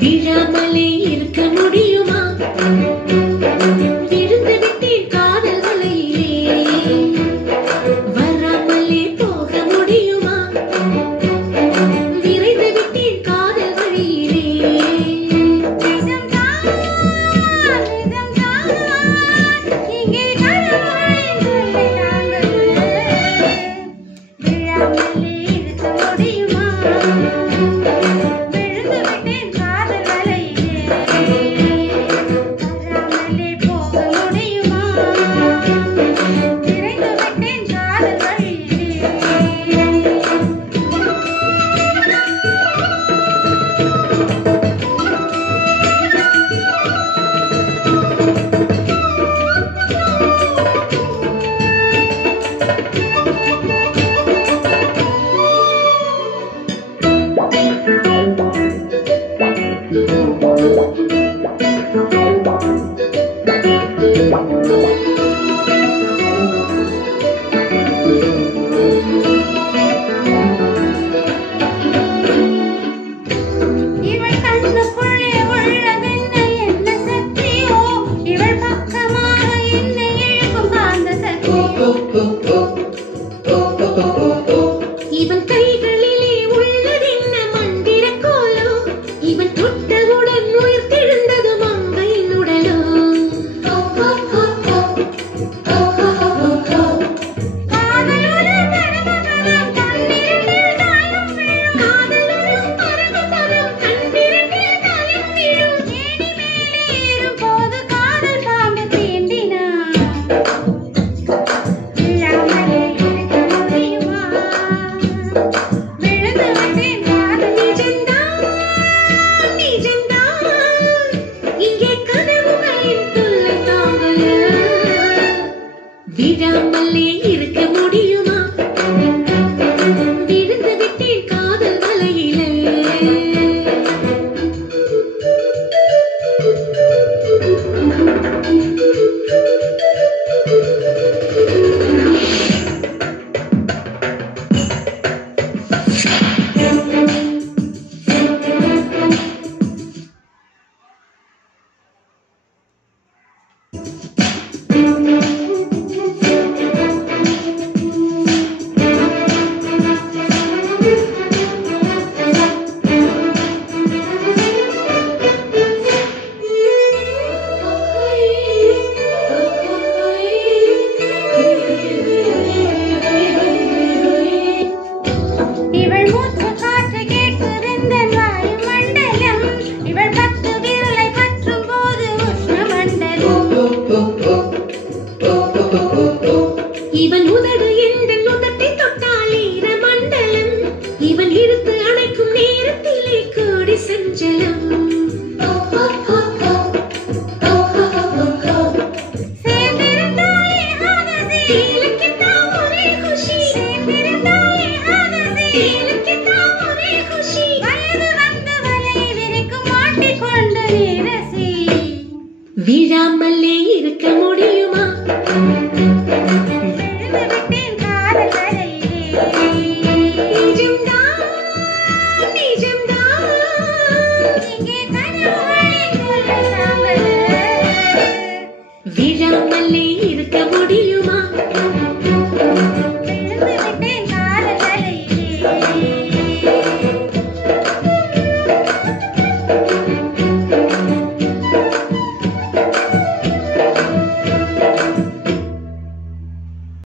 விழாமலே இருக்க முடியுமா? விழுந்து விட்டேன் காதல் வலையிலே, வராமலே போக முடியுமா? விரைந்து விட்டேன் காதல் வழியிலே. இங்கே விழாமலே இருக்க முடியுமா? இவன் கைகளிலே உள்ளதென்ன மந்திர கோலோ, இவன் தொட்டவுடன் உயிர் தெழுந்தது மங்கையின் உடலோ. விழாமலே இருக்க முடியுமா? விழுந்து விட்டேன் காதல் வலையிலே. இவள் மூச்சு காற்று கேட்குதெந்தன் வாயுமண்டலம், இவள் 10 விரலை பற்றும் போது உஷ்ண மண்டலம். இவன் உதடு எந்தன் உதட்டை தொட்டால் ஈர மண்டலம், இவன் இழுத்து அணைக்கும் நேரத்திலே கோடி சஞ்சலம். விழாமலே இருக்க முடியுமா?